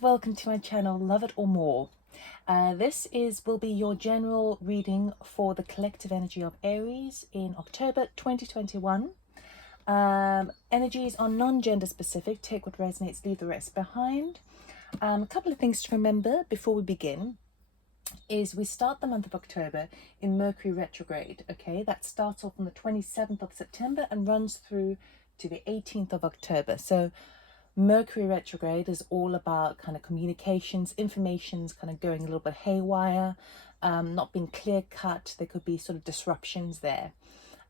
Aries, welcome to my channel, Love It or More. This will be your general reading for the collective energy of Aries in October 2021. Energies are non-gender specific. Take what resonates, leave the rest behind. A couple of things to remember before we begin is we start the month of October in Mercury Retrograde. Okay, that starts off on the 27th of September and runs through to the 18th of October. So Mercury retrograde is all about kind of communications, information's kind of going a little bit haywire, not being clear cut. There could be sort of disruptions there.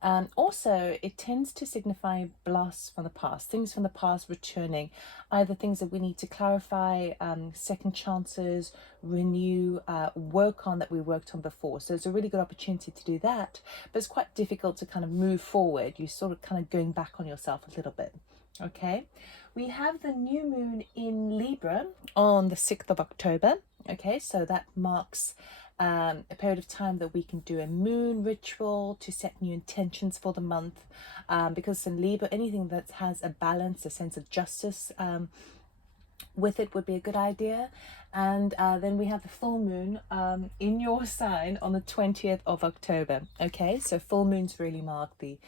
Also, it tends to signify blasts from the past, things from the past returning, either things that we need to clarify, second chances, renew, work on that we worked on before. So it's a really good opportunity to do that, but it's quite difficult to kind of move forward. You're sort of kind of going back on yourself a little bit. Okay, we have the new moon in Libra on the 6th of October. Okay, so that marks a period of time that we can do a moon ritual to set new intentions for the month, because in Libra, anything that has a balance, a sense of justice with it would be a good idea. And then we have the full moon in your sign on the 20th of October. Okay, so full moons really mark the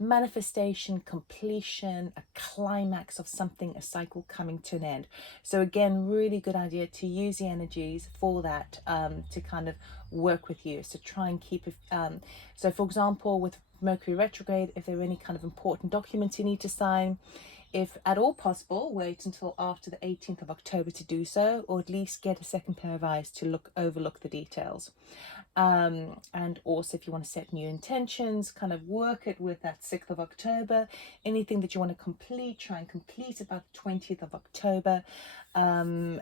manifestation, completion, a climax of something, a cycle coming to an end. So again, really good idea to use the energies for that, to kind of work with you. So try and keep it, so for example, with Mercury retrograde, if there are any kind of important documents you need to sign, if at all possible, wait until after the 18th of October to do so, or at least get a second pair of eyes to overlook the details. And also, if you want to set new intentions, kind of work it with that 6th of October. Anything that you want to complete, try and complete it by the 20th of October,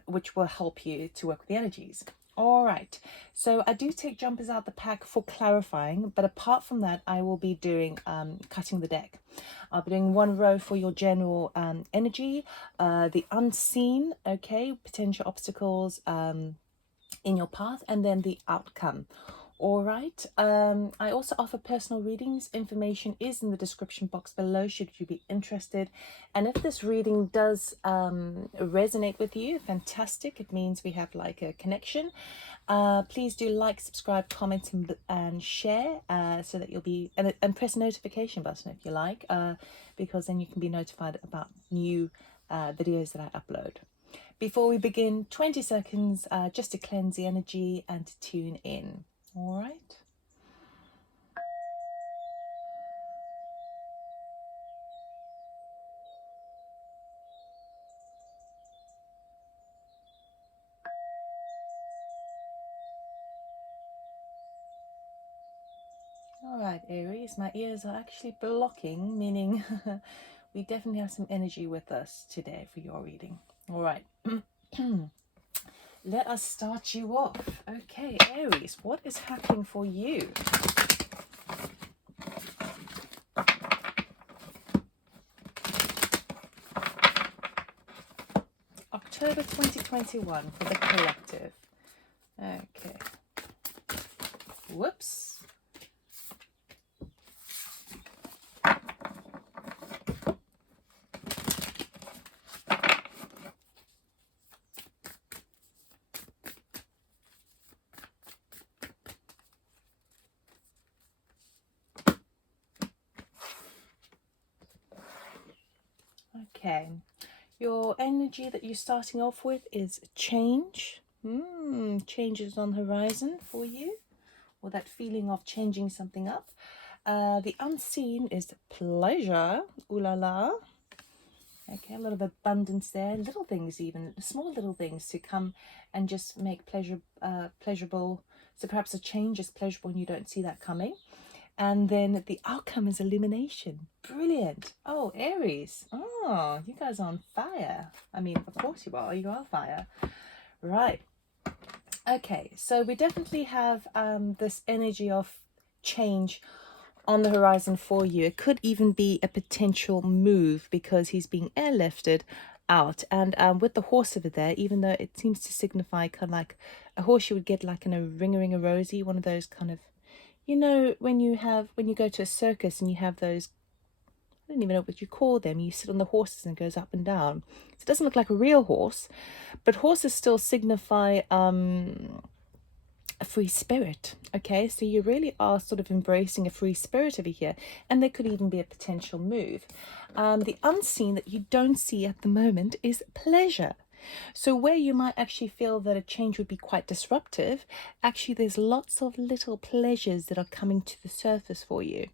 which will help you to work with the energies. All right, so I do take jumpers out the pack for clarifying, but apart from that, I will be doing cutting the deck. I'll be doing one row for your general energy, the unseen, okay, potential obstacles in your path, and then the outcome. All right, I also offer personal readings. Information is in the description box below should you be interested. And if this reading does resonate with you, fantastic. It means we have like a connection. Please do like, subscribe, comment, and share, so that you'll be, and press the notification button if you like, because then you can be notified about new videos that I upload. Before we begin, 20 seconds just to cleanse the energy and to tune in. All right. All right, Aries, my ears are actually blocking, meaning we definitely have some energy with us today for your reading. All right. Let us start you off. Okay, Aries, what is happening for you? October 2021 for the collective. Okay. Whoops. Okay, your energy that you're starting off with is change. Change is on the horizon for you, or that feeling of changing something up. The unseen is pleasure. Ooh la la. Okay, a lot of abundance there. Little things, even small little things, to come and just make pleasurable. So perhaps a change is pleasurable and you don't see that coming. And then the outcome is illumination. Brilliant. Oh, Aries. Oh, you guys are on fire. I mean, of course you are. You are fire. Right. Okay, so we definitely have this energy of change on the horizon for you. It could even be a potential move because he's being airlifted out. And with the horse over there, even though it seems to signify kind of like a horse you would get like in a ring-a-rosy, one of those kind of, you know, when you go to a circus and you have those I don't even know what you call them. You sit on the horses and it goes up and down. So it doesn't look like a real horse, but horses still signify a free spirit. Okay, so you really are sort of embracing a free spirit over here, and there could even be a potential move. The unseen that you don't see at the moment is pleasure. So where you might actually feel that a change would be quite disruptive, actually there's lots of little pleasures that are coming to the surface for you.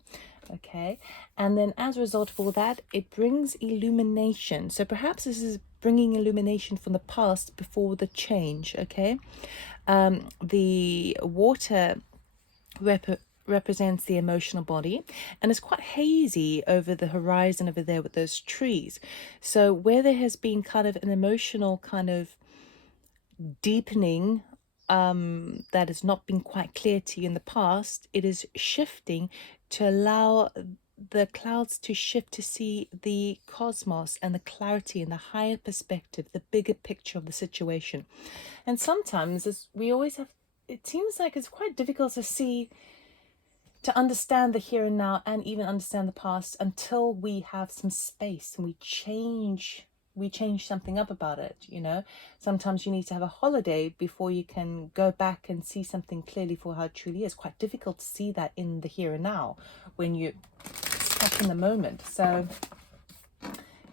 Okay, and then as a result of all that, it brings illumination. So perhaps this is bringing illumination from the past before the change. Okay, the water represents the emotional body, and it's quite hazy over the horizon over there with those trees. So where there has been kind of an emotional kind of deepening that has not been quite clear to you in the past, it is shifting to allow the clouds to shift to see the cosmos and the clarity and the higher perspective, the bigger picture of the situation. And sometimes, as we always have, it seems like it's quite difficult to understand the here and now and even understand the past until we have some space and we change something up about it. You know, sometimes you need to have a holiday before you can go back and see something clearly for how it truly is. Quite difficult to see that in the here and now when you're stuck in the moment. So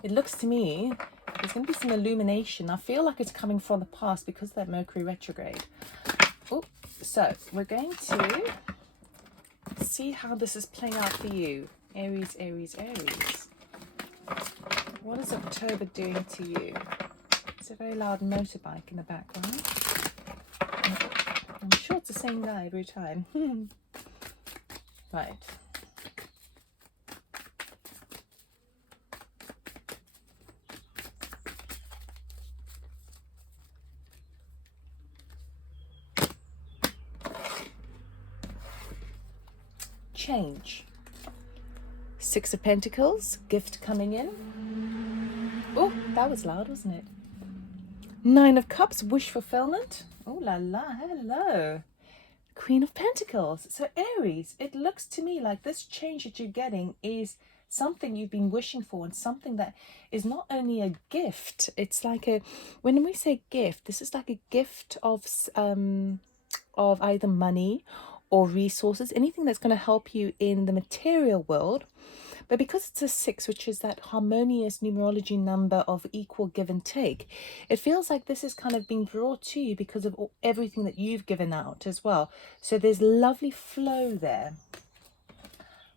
it looks to me there's going to be some illumination. I feel like it's coming from the past because of that Mercury retrograde. Oh, so we're going to see how this is playing out for you, Aries, Aries, Aries. What is October doing to you? It's a very loud motorbike in the background. I'm sure it's the same guy every time. Right. Change. Six of Pentacles, gift coming in. Oh, that was loud, wasn't it? Nine of Cups, wish fulfillment. Oh la la, hello. Queen of Pentacles. So Aries, it looks to me like this change that you're getting is something you've been wishing for, and something that is not only a gift, it's like a, when we say gift, this is like a gift of either money or resources, anything that's going to help you in the material world. But because it's a 6, which is that harmonious numerology number of equal give and take, it feels like this is kind of being brought to you because of everything that you've given out as well. So there's lovely flow there.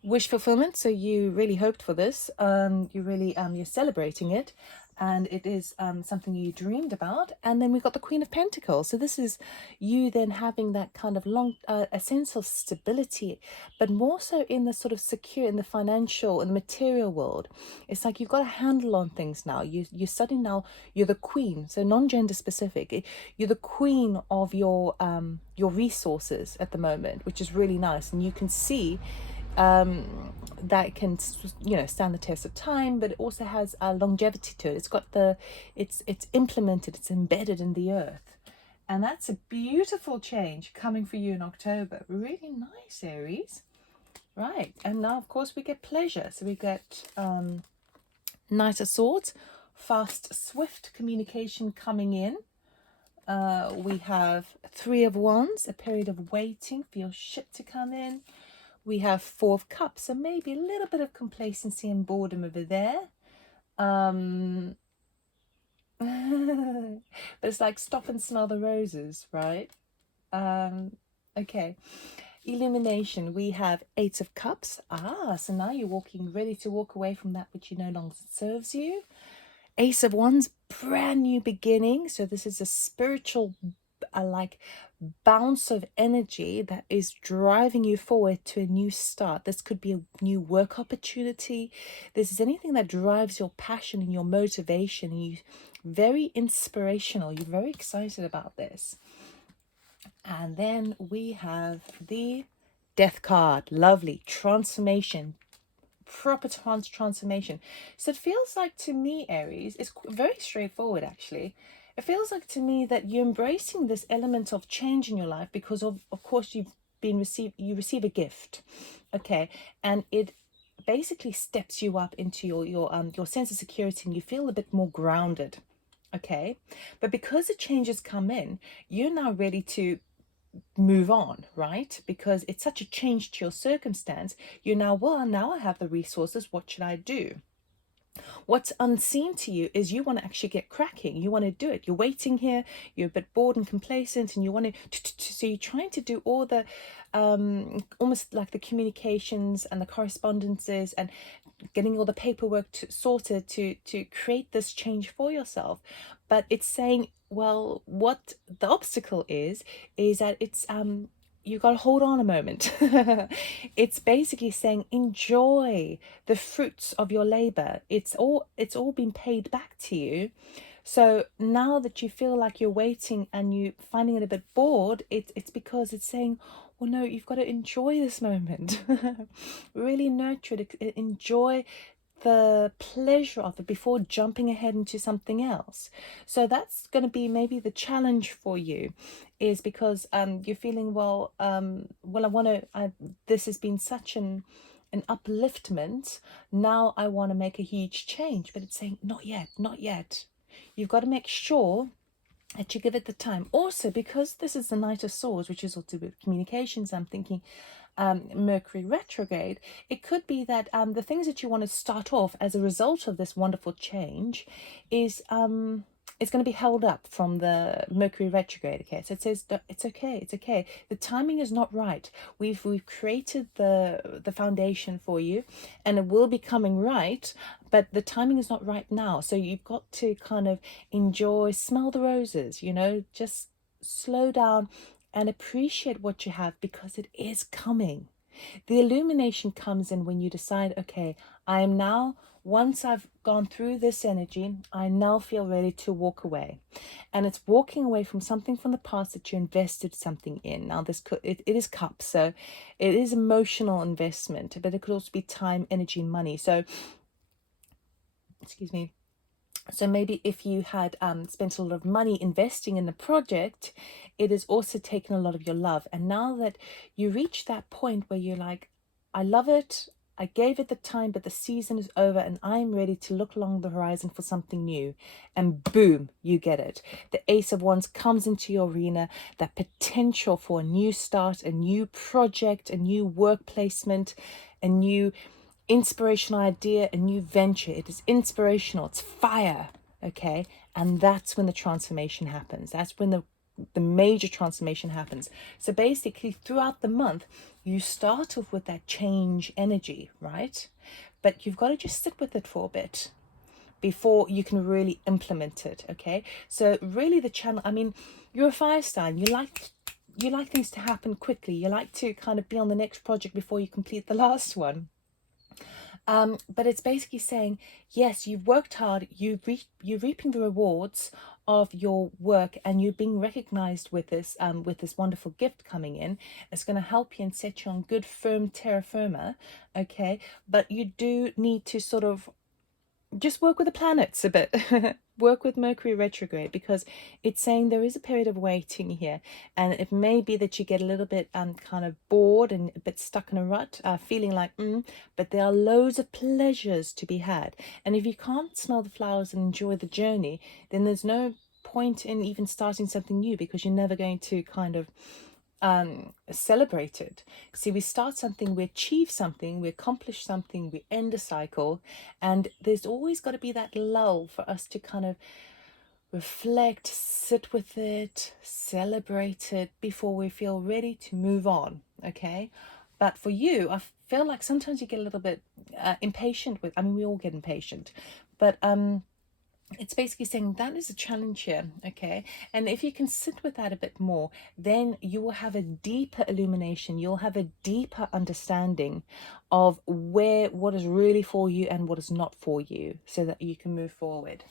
Wish fulfillment. So you really hoped for this. You're celebrating it. And it is something you dreamed about. And then we got the Queen of Pentacles. So this is you then having that kind of a sense of stability, but more so in the sort of secure, in the financial and the material world. It's like you've got a handle on things now. You're suddenly now, you're the queen. So non-gender specific. You're the queen of your resources at the moment, which is really nice. And you can see that can, you know, stand the test of time, but it also has a longevity to it. It's got it's implemented, it's embedded in the earth, and that's a beautiful change coming for you in October. Really nice, Aries. Right, and now of course we get pleasure. So we get Knight of Swords, fast, swift communication coming in. We have Three of Wands, a period of waiting for your ship to come in. We have Four of Cups, so maybe a little bit of complacency and boredom over there. But it's like stop and smell the roses, right? Okay. Illumination, we have Eight of Cups. So now you're ready to walk away from that which no longer serves you. Ace of Wands, brand new beginning. So this is a spiritual like bounce of energy that is driving you forward to a new start. This could be a new work opportunity. This is anything that drives your passion and your motivation. You're very inspirational. You're very excited about this. And then we have the Death card. Lovely. Transformation. Proper transformation. So it feels like to me, Aries, it's very straightforward actually. It feels like to me that you're embracing this element of change in your life because of course you receive a gift, okay, and it basically steps you up into your sense of security, and you feel a bit more grounded. Okay, but because the changes come in, you're now ready to move on, right? Because it's such a change to your circumstance. You're now, well, now I have the resources, what should I do? What's unseen to you is you want to actually get cracking. You want to do it. You're waiting here. You're a bit bored and complacent, and you want to. So you're trying to do all the, almost like the communications and the correspondences and getting all the paperwork sorted to create this change for yourself. But it's saying, well, what the obstacle is that it's you got to hold on a moment. It's basically saying enjoy the fruits of your labor. It's all been paid back to you. So now that you feel like you're waiting and you finding it a bit bored, it's because it's saying, well, no, you've got to enjoy this moment. Really nurture it, enjoy the pleasure of it before jumping ahead into something else. So that's going to be maybe the challenge for you, is because you're feeling, well, well, I want to, this has been such an upliftment. Now I want to make a huge change, but it's saying, not yet, not yet. You've got to make sure that you give it the time. Also, because this is the Knight of Swords, which is also with communications, I'm thinking Mercury retrograde, it could be that the things that you want to start off as a result of this wonderful change is it's going to be held up from the Mercury retrograde. Okay, so it says it's okay, it's okay. The timing is not right. We've created the foundation for you, and it will be coming right, but the timing is not right now. So you've got to kind of enjoy, smell the roses, you know, just slow down and appreciate what you have, because it is coming. The illumination comes in when you decide, okay, I am now, once I've gone through this energy, I now feel ready to walk away. And it's walking away from something from the past that you invested something in. Now, this could, it is cups, so it is emotional investment, but it could also be time, energy, and money. So, excuse me. So maybe if you had spent a lot of money investing in the project, it has also taken a lot of your love. And now that you reach that point where you're like, I love it, I gave it the time, but the season is over and I'm ready to look along the horizon for something new. And boom, you get it. The Ace of Wands comes into your arena, that potential for a new start, a new project, a new work placement, a new inspirational idea, a new venture. It is inspirational, it's fire. Okay, and that's when the transformation happens. That's when the major transformation happens. So basically throughout the month you start off with that change energy, right? But you've got to just sit with it for a bit before you can really implement it. Okay, so really the channel, I mean, you're a fire sign, you like things to happen quickly, you like to kind of be on the next project before you complete the last one. But it's basically saying, yes, you've worked hard, you're reaping the rewards of your work, and you're being recognized with this wonderful gift coming in. It's going to help you and set you on good, firm terra firma. Okay, but you do need to sort of just work with the planets a bit. Work with Mercury retrograde, because it's saying there is a period of waiting here, and it may be that you get a little bit kind of bored and a bit stuck in a rut, feeling like but there are loads of pleasures to be had. And if you can't smell the flowers and enjoy the journey, then there's no point in even starting something new, because you're never going to kind of celebrated. See, we start something, we achieve something, we accomplish something, we end a cycle, and there's always got to be that lull for us to kind of reflect, sit with it, celebrate it before we feel ready to move on. Okay, but for you, I feel like sometimes you get a little bit impatient with, I mean, we all get impatient, but it's basically saying that is a challenge here. Okay, and if you can sit with that a bit more, then you will have a deeper illumination, you'll have a deeper understanding of what is really for you and what is not for you, so that you can move forward.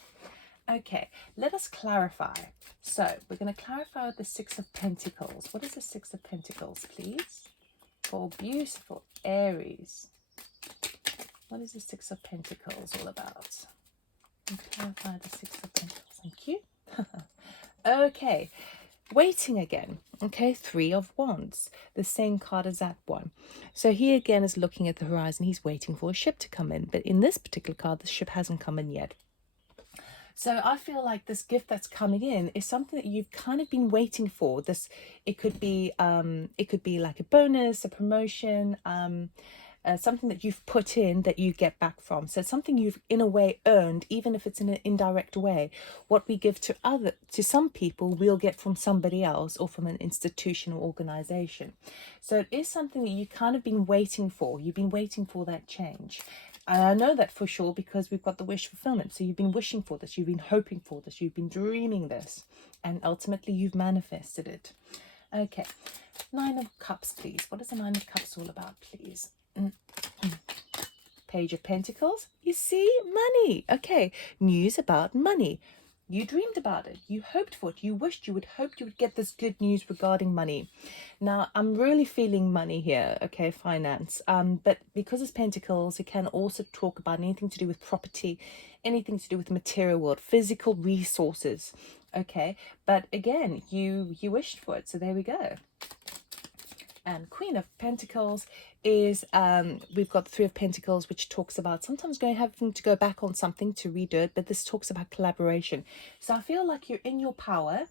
Okay, let us clarify. So we're going to clarify with the Six of Pentacles. What is the Six of Pentacles, please, for beautiful Aries? What is the Six of Pentacles all about? And clarify the Six of Pentacles. Thank you. Okay, waiting again. Okay, Three of Wands, the same card as that one. So he again is looking at the horizon. He's waiting for a ship to come in, but in this particular card, the ship hasn't come in yet. So I feel like this gift that's coming in is something that you've kind of been waiting for. This, it could be like a bonus, a promotion, something that you've put in that you get back from. So it's something you've in a way earned, even if it's in an indirect way. What we give to some people, we'll get from somebody else or from an institution or organization. So it is something that you kind of been waiting for. You've been waiting for that change. And I know that for sure because we've got the wish fulfillment. So you've been wishing for this, you've been hoping for this, you've been dreaming this, and ultimately you've manifested it. Okay, Nine of Cups, please. What is the Nine of Cups all about, please? Page of Pentacles. You see, money. Okay, news about money. You dreamed about it. You hoped for it. You wished, you would hoped you would get this good news regarding money. Now, I'm really feeling money here, okay, finance. But because it's Pentacles, it can also talk about anything to do with property, anything to do with the material world, physical resources, okay? But again, you wished for it, so there we go. And Queen of Pentacles is, we've got Three of Pentacles, which talks about sometimes having to go back on something to redo it, but this talks about collaboration. So I feel like you're in your power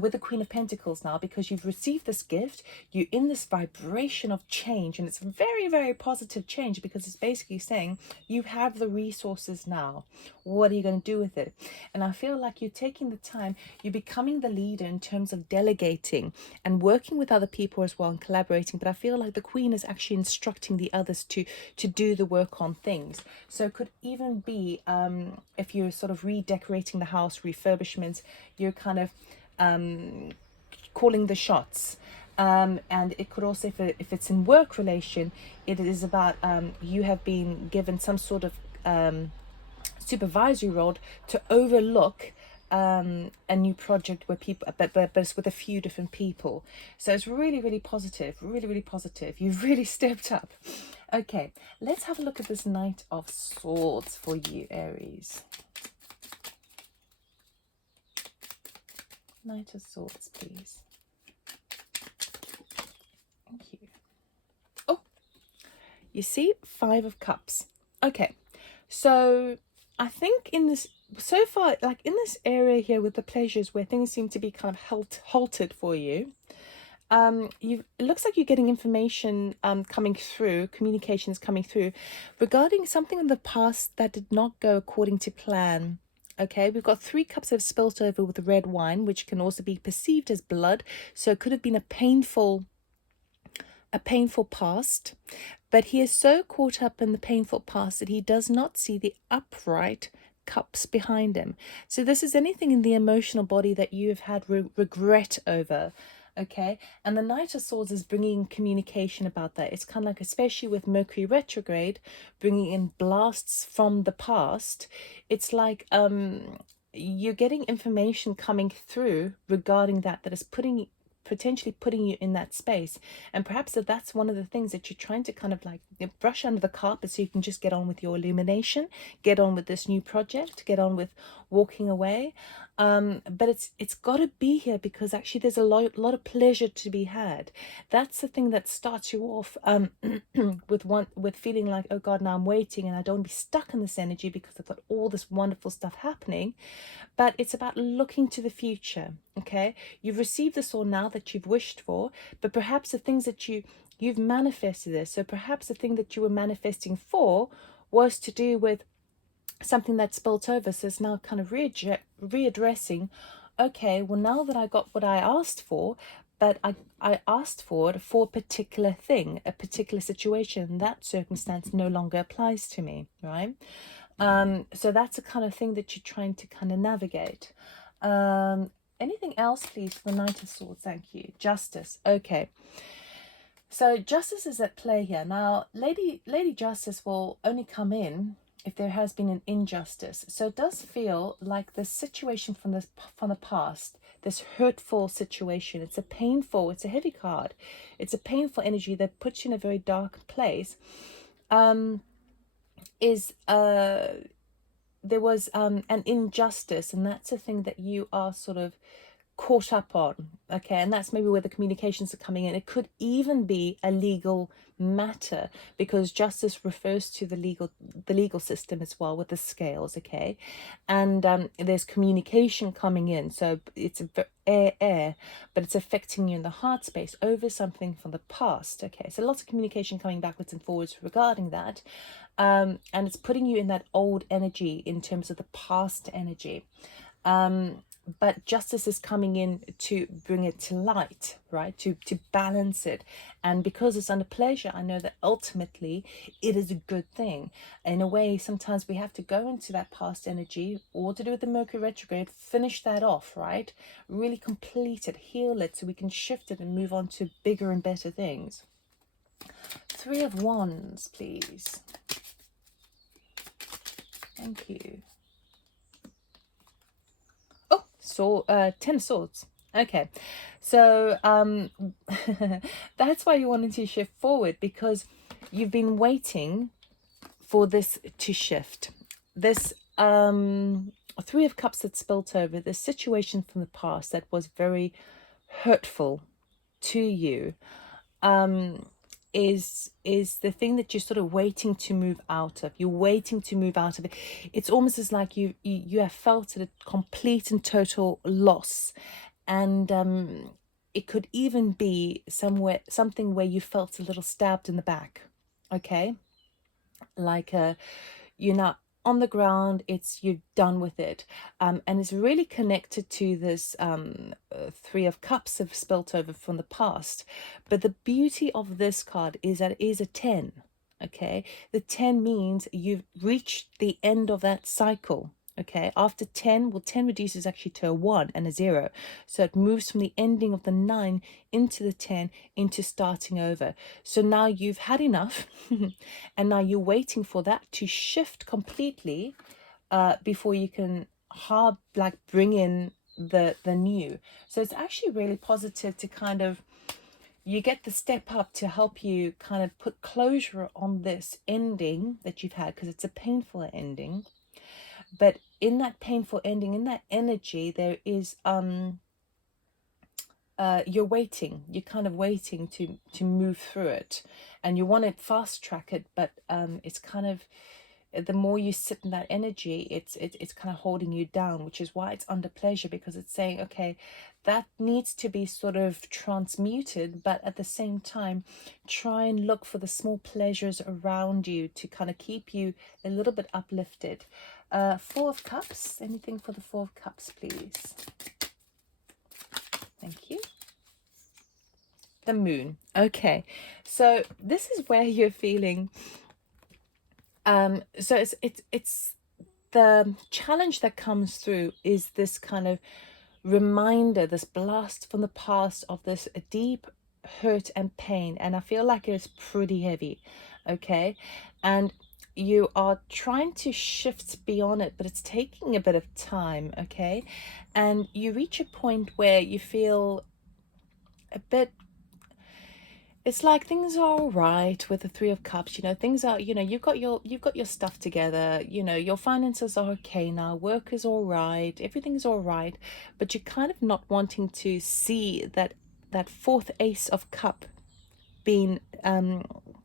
with the Queen of Pentacles now, because you've received this gift. You're in this vibration of change, and it's very, very positive change, because it's basically saying you have the resources now. What are you going to do with it? And I feel like you're taking the time, you're becoming the leader in terms of delegating and working with other people as well and collaborating. But I feel like the Queen is actually instructing the others to do the work on things. So it could even be if you're sort of redecorating the house, refurbishments, you're kind of calling the shots. And it could also, if it's in work relation, it is about you have been given some sort of supervisory role to overlook a new project where people, but it's with a few different people. So it's really, really positive, really, really positive. You've really stepped up. Okay, let's have a look at this Knight of Swords for you, Aries. Knight of Swords, please. Thank you. Oh, you see, Five of Cups. Okay, so I think in this, so far, like in this area here with the pleasures where things seem to be kind of halted for you, it looks like you're getting information coming through, communications coming through regarding something in the past that did not go according to plan. Okay, we've got 3 cups that have spilt over with the red wine, which can also be perceived as blood. So it could have been a painful past. But he is so caught up in the painful past that he does not see the upright cups behind him. So this is anything in the emotional body that you have had regret over. Okay, and the Knight of Swords is bringing communication about that. It's kind of like, especially with Mercury Retrograde, bringing in blasts from the past. It's like you're getting information coming through regarding that is potentially putting you in that space. And perhaps that's one of the things that you're trying to kind of like brush under the carpet so you can just get on with your illumination, get on with this new project, get on with walking away. But it's got to be here, because actually there's a lot of pleasure to be had. That's the thing that starts you off with feeling like, oh God, now I'm waiting and I don't want to be stuck in this energy because I've got all this wonderful stuff happening. But it's about looking to the future. Okay, you've received this all now that you've wished for, but perhaps the things that you've manifested this. So perhaps the thing that you were manifesting for was to do with something that spilt over. So it's now kind of readdressing, okay, well, now that I got what I asked for, but I asked for it for a particular thing, a particular situation, that circumstance no longer applies to me, right? So that's the kind of thing that you're trying to kind of navigate. Anything else, please, for the Knight of Swords? Thank you. Justice. Okay. So justice is at play here. Now, Lady Justice will only come in if there has been an injustice. So it does feel like the situation from the past, this hurtful situation, it's a heavy card. It's a painful energy that puts you in a very dark place. There was an injustice, and that's a thing that you are sort of caught up on. Okay, and that's maybe where the communications are coming in. It could even be a legal matter, because justice refers to the legal system as well, with the scales. Okay, and there's communication coming in, so it's air, but it's affecting you in the heart space over something from the past. Okay, so lots of communication coming backwards and forwards regarding that, and it's putting you in that old energy in terms of the past energy. But justice is coming in to bring it to light, right? To balance it. And because it's under pleasure, I know that ultimately it is a good thing. In a way, sometimes we have to go into that past energy, or to do with the Mercury retrograde, finish that off, right? Really complete it, heal it, so we can shift it and move on to bigger and better things. Three of Wands, please. Thank you. So 10 of Swords. Okay, so that's why you wanted to shift forward, because you've been waiting for this to shift. This Three of Cups that spilt over, this situation from the past that was very hurtful to you, is the thing that you're sort of waiting to move out of. You're waiting to move out of it. It's almost as like you have felt a complete and total loss, and it could even be something where you felt a little stabbed in the back. Okay, like you're not on the ground, you're done with it, and it's really connected to this Three of Cups have spilt over from the past. But the beauty of this card is that it is a 10. Okay, the 10 means you've reached the end of that cycle. Okay, after 10, well, 10 reduces actually to a 1 and a 0. So it moves from the ending of the 9 into the 10, into starting over. So now you've had enough, and now you're waiting for that to shift completely before you can bring in the new. So it's actually really positive to kind of, you get the step up to help you kind of put closure on this ending that you've had, because it's a painful ending. But in that painful ending, in that energy, there is you're kind of waiting to move through it, and you want to fast track it, but it's kind of, the more you sit in that energy, it's kind of holding you down, which is why it's under pleasure, because it's saying, okay, that needs to be sort of transmuted, but at the same time try and look for the small pleasures around you to kind of keep you a little bit uplifted. Four of Cups. Anything for the Four of Cups, please? Thank you. The Moon. Okay, so this is where you're feeling so it's the challenge that comes through is this kind of reminder, this blast from the past of this deep hurt and pain, and I feel like it's pretty heavy. Okay, and you are trying to shift beyond it, but it's taking a bit of time. Okay, and you reach a point where you feel a bit, it's like things are all right with the Three of Cups. You know, things are, you know, you've got your stuff together, you know, your finances are okay now, work is all right, everything's all right, but you're kind of not wanting to see that fourth Ace of Cup being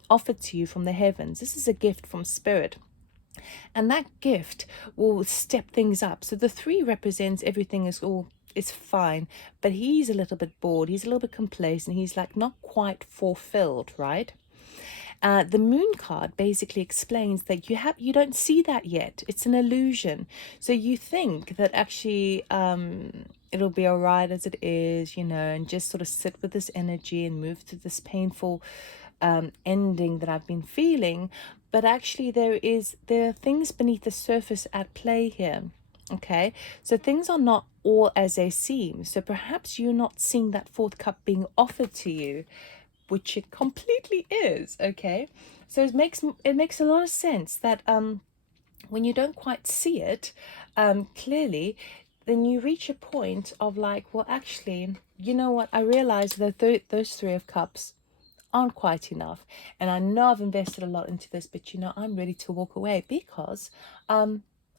offered to you from the heavens. This is a gift from Spirit, and that gift will step things up. So the 3 represents everything is fine, but he's a little bit bored, he's a little bit complacent, he's like not quite fulfilled, right? The Moon card basically explains that you don't see that yet. It's an illusion. So you think that actually it'll be all right as it is, you know, and just sort of sit with this energy and move through this painful ending that I've been feeling. But actually there are things beneath the surface at play here. Okay, so things are not all as they seem. So perhaps you're not seeing that fourth cup being offered to you, which it completely is. Okay, so it makes a lot of sense that when you don't quite see it clearly, then you reach a point of like, well, actually, you know what, I realize that those 3 of Cups aren't quite enough, and I know I've invested a lot into this, but you know, I'm ready to walk away because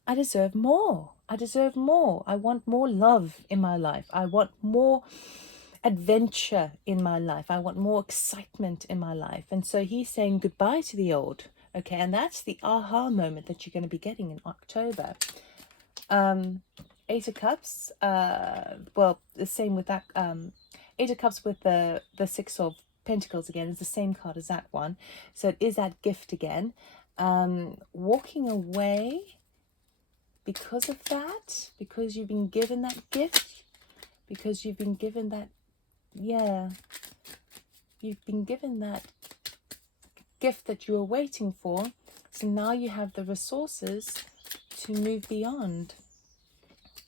I deserve more. I deserve more. I want more love in my life. I want more adventure in my life. I want more excitement in my life. And so he's saying goodbye to the old. Okay, and that's the aha moment that you're going to be getting in October. Eight of Cups, well, the same with that. Eight of Cups with the Six of Pentacles again is the same card as that one. So it is that gift again. Walking away because of that, because you've been given that gift, because you've been given that, yeah, you've been given that gift that you were waiting for. So now you have the resources to move beyond.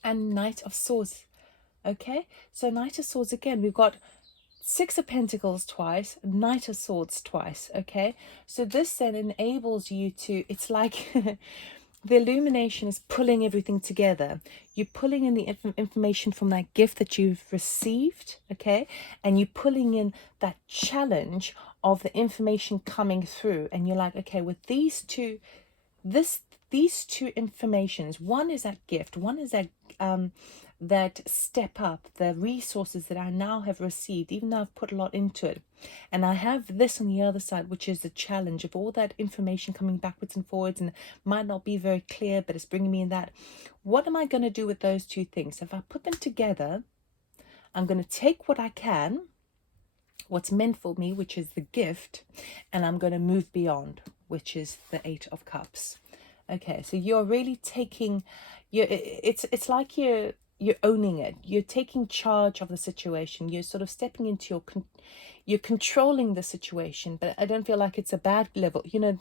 And Knight of Swords. Okay, so Knight of Swords again, we've got Six of Pentacles twice, Knight of Swords twice. Okay, so this then enables you to, it's like the illumination is pulling everything together. You're pulling in the information from that gift that you've received, okay, and you're pulling in that challenge of the information coming through, and you're like, okay, with these two, these two informations, one is that gift, one is that that step up, the resources that I now have received, even though I've put a lot into it. And I have this on the other side, which is the challenge of all that information coming backwards and forwards, and might not be very clear, but it's bringing me in that. What am I going to do with those two things? If I put them together, I'm going to take what I can, what's meant for me, which is the gift, and I'm going to move beyond, which is the Eight of Cups. Okay, so you're really taking, it's like you're owning it. You're taking charge of the situation. You're sort of stepping into you're controlling the situation, but I don't feel like it's a bad level. You know,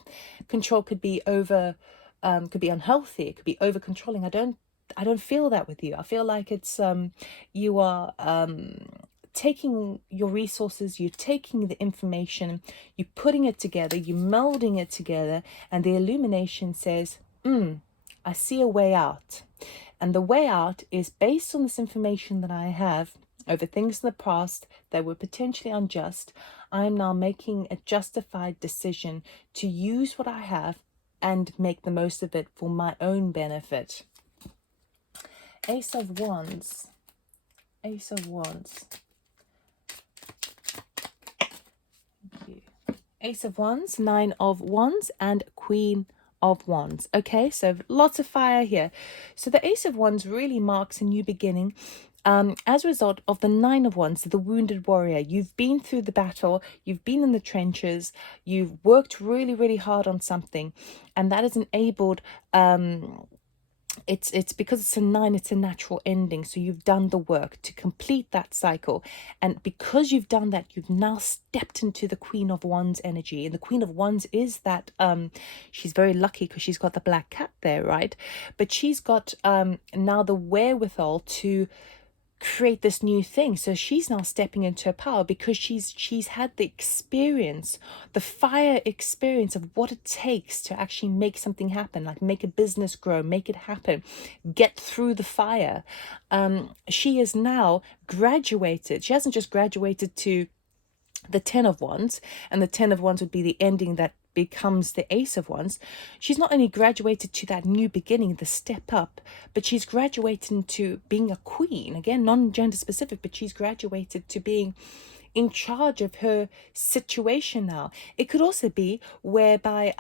control could be could be unhealthy. It could be over controlling. I don't feel that with you. I feel like it's you are taking your resources, you're taking the information, you're putting it together, you're melding it together, and the illumination says, I see a way out. And the way out is based on this information that I have over things in the past that were potentially unjust. I am now making a justified decision to use what I have and make the most of it for my own benefit. Ace of Wands. Ace of Wands. Ace of Wands, Nine of Wands, and Queen of Wands. Okay, so lots of fire here. So the Ace of Wands really marks a new beginning. As a result of the Nine of Wands, the wounded warrior. You've been through the battle, you've been in the trenches, you've worked really, really hard on something, and that has enabled it's because it's a 9, it's a natural ending. So you've done the work to complete that cycle, and because you've done that, you've now stepped into the Queen of Wands energy. And the Queen of Wands is that she's very lucky because she's got the black cat there, right? But she's got now the wherewithal to create this new thing. So she's now stepping into her power because she's had the experience, the fire experience of what it takes to actually make something happen, like make a business grow, make it happen, get through the fire. She is now graduated. She hasn't just graduated to the 10 of Wands, and the 10 of Wands would be the ending that becomes the Ace of Wands. She's not only graduated to that new beginning, the step up, but she's graduated into being a queen. Again, non-gender specific, but she's graduated to being in charge of her situation now. It could also be whereby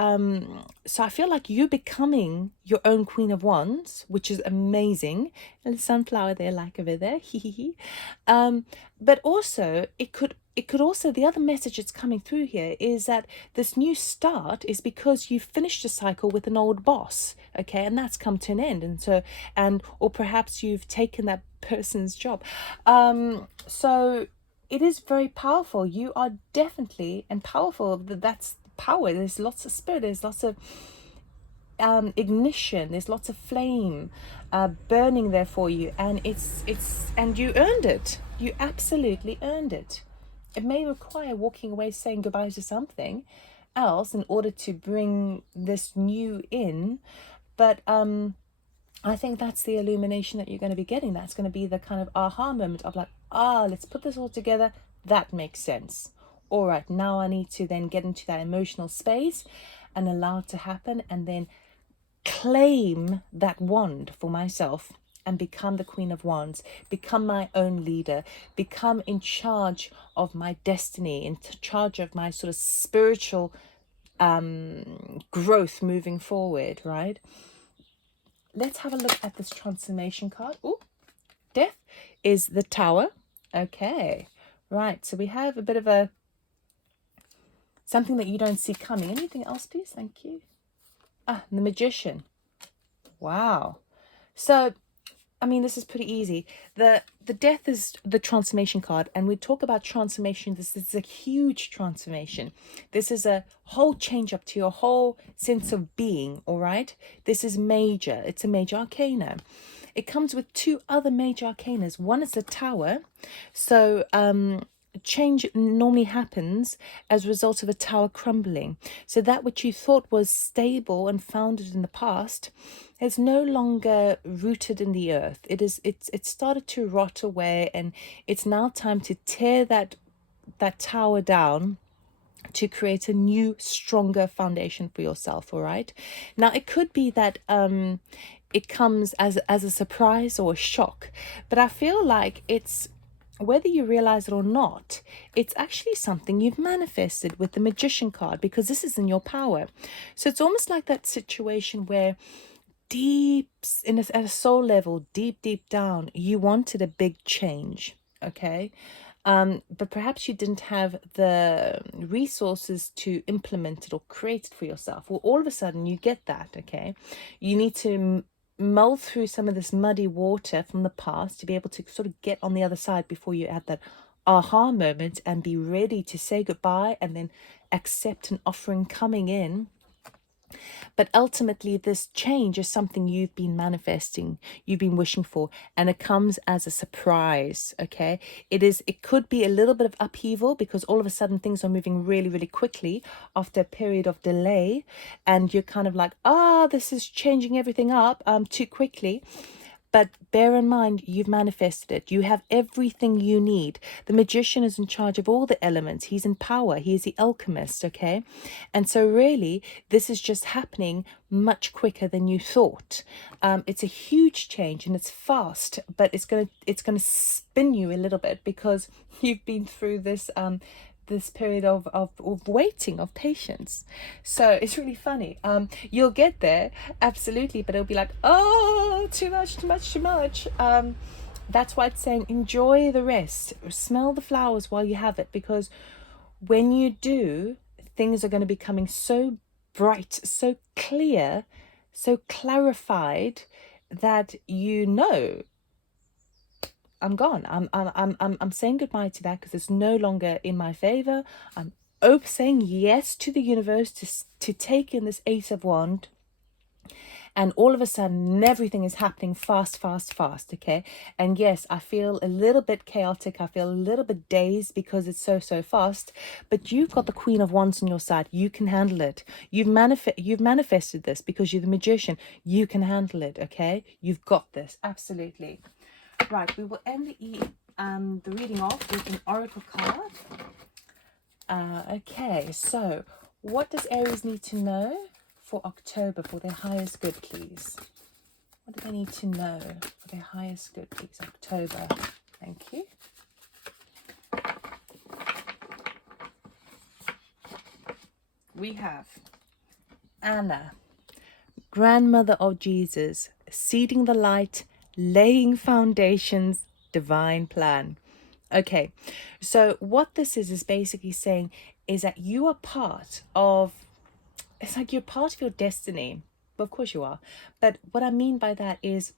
so I feel like you're becoming your own Queen of Wands, which is amazing. And the sunflower there, like over there. But also it could also, the other message that's coming through here is that this new start is because you finished a cycle with an old boss, okay, and that's come to an end. And so, or perhaps you've taken that person's job. So it is very powerful. You are definitely and powerful. That's power. There's lots of spirit. There's lots of ignition. There's lots of flame burning there for you, and and you earned it. You absolutely earned it. It may require walking away, saying goodbye to something else in order to bring this new in, but I think that's the illumination that you're going to be getting. That's going to be the kind of aha moment of like, let's put this all together. That makes sense. All right, now I need to then get into that emotional space and allow it to happen, and then claim that wand for myself and become the Queen of Wands, become my own leader, become in charge of my destiny, in charge of my sort of spiritual growth moving forward, right? Let's have a look at this transformation card. Oh, Death is the Tower. Okay, right. So we have a bit of a something that you don't see coming. Anything else, please? Thank you. Ah, the Magician. Wow. So, I mean, this is pretty easy. The Death is the transformation card, and we talk about transformation. This is a huge transformation. This is a whole change up to your whole sense of being, all right? This is major. It's a major arcana. It comes with two other major arcanas. One is the Tower. So, change normally happens as a result of a tower crumbling. So that which you thought was stable and founded in the past is no longer rooted in the earth. It's started to rot away, and it's now time to tear that tower down to create a new, stronger foundation for yourself. All right. Now it could be that it comes as a surprise or a shock, but I feel like it's, whether you realize it or not, it's actually something you've manifested with the Magician card, because this is in your power. So it's almost like that situation where deep at a soul level, deep down, you wanted a big change. Okay. But perhaps you didn't have the resources to implement it or create it for yourself. Well, all of a sudden you get that. Okay. You need to mull through some of this muddy water from the past to be able to sort of get on the other side before you have that aha moment and be ready to say goodbye and then accept an offering coming in. But ultimately, this change is something you've been manifesting, you've been wishing for, and it comes as a surprise. Okay, it could be a little bit of upheaval because all of a sudden things are moving really quickly after a period of delay, and you're kind of like, this is changing everything up too quickly. But bear in mind, you've manifested it. You have everything you need. The Magician is in charge of all the elements. He's in power. He is the alchemist, okay? And so really, this is just happening much quicker than you thought. It's a huge change and it's fast, but it's gonna spin you a little bit because you've been through this period of waiting, of patience. So it's really funny. You'll get there, absolutely, but it'll be like, too much. That's why it's saying enjoy the rest, smell the flowers while you have it, because when you do, things are going to be coming so bright, so clear, so clarified that I'm gone. I'm saying goodbye to that because it's no longer in my favor. I'm saying yes to the universe to take in this Ace of Wands. And all of a sudden, everything is happening fast, okay? And yes, I feel a little bit chaotic. I feel a little bit dazed because it's so fast. But you've got the Queen of Wands on your side. You can handle it. You've manifested this because you're the Magician. You can handle it, okay? You've got this, absolutely. Right, we will end the reading off with an oracle card. Okay, so what does Aries need to know for October for their highest good, please? What do they need to know for their highest good, please? October. Thank you. We have Anna, grandmother of Jesus, seeding the light, laying foundations, divine plan. Okay, so what this is basically saying is that you are part of, it's like you're part of your destiny. Of course you are. But what I mean by that is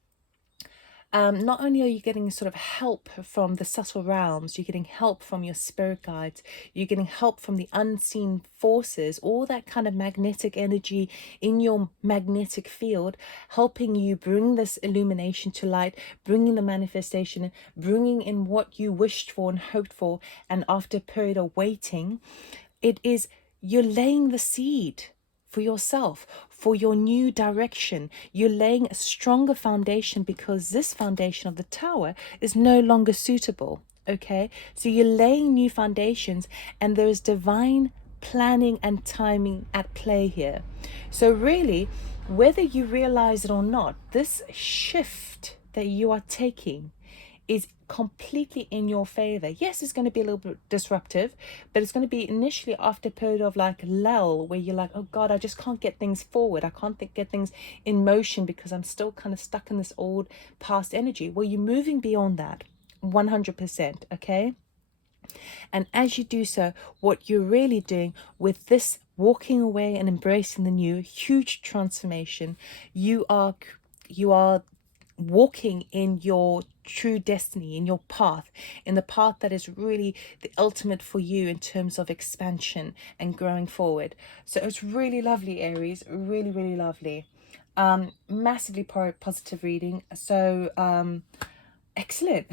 not only are you getting sort of help from the subtle realms, you're getting help from your spirit guides, you're getting help from the unseen forces, all that kind of magnetic energy in your magnetic field, helping you bring this illumination to light, bringing the manifestation, bringing in what you wished for and hoped for. And after a period of waiting, you're laying the seed for yourself, for your new direction. You're laying a stronger foundation because this foundation of the Tower is no longer suitable. Okay, so you're laying new foundations, and there is divine planning and timing at play here. So really, whether you realize it or not, this shift that you are taking is completely in your favor. Yes, it's going to be a little bit disruptive, but it's going to be initially after a period of like lull where you're like, oh God, I just can't get things forward. I can't get things in motion because I'm still kind of stuck in this old past energy. Well, you're moving beyond that 100%. Okay. And as you do so, what you're really doing with this walking away and embracing the new, huge transformation, you are walking in your true destiny, in your path, in the path that is really the ultimate for you in terms of expansion and growing forward. So it's really lovely, Aries, really, really lovely. Massively positive reading. So excellent.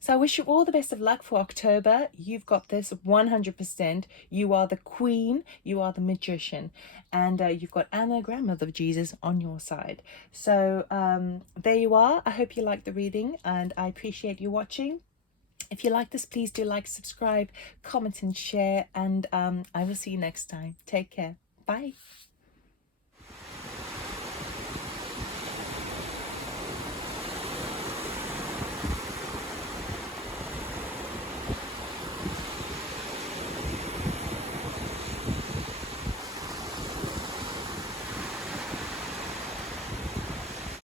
So I wish you all the best of luck for October. You've got this 100%. You are the queen. You are the magician. And you've got Anna, grandmother of Jesus, on your side. So there you are. I hope you liked the reading and I appreciate you watching. If you like this, please do like, subscribe, comment and share. And I will see you next time. Take care. Bye.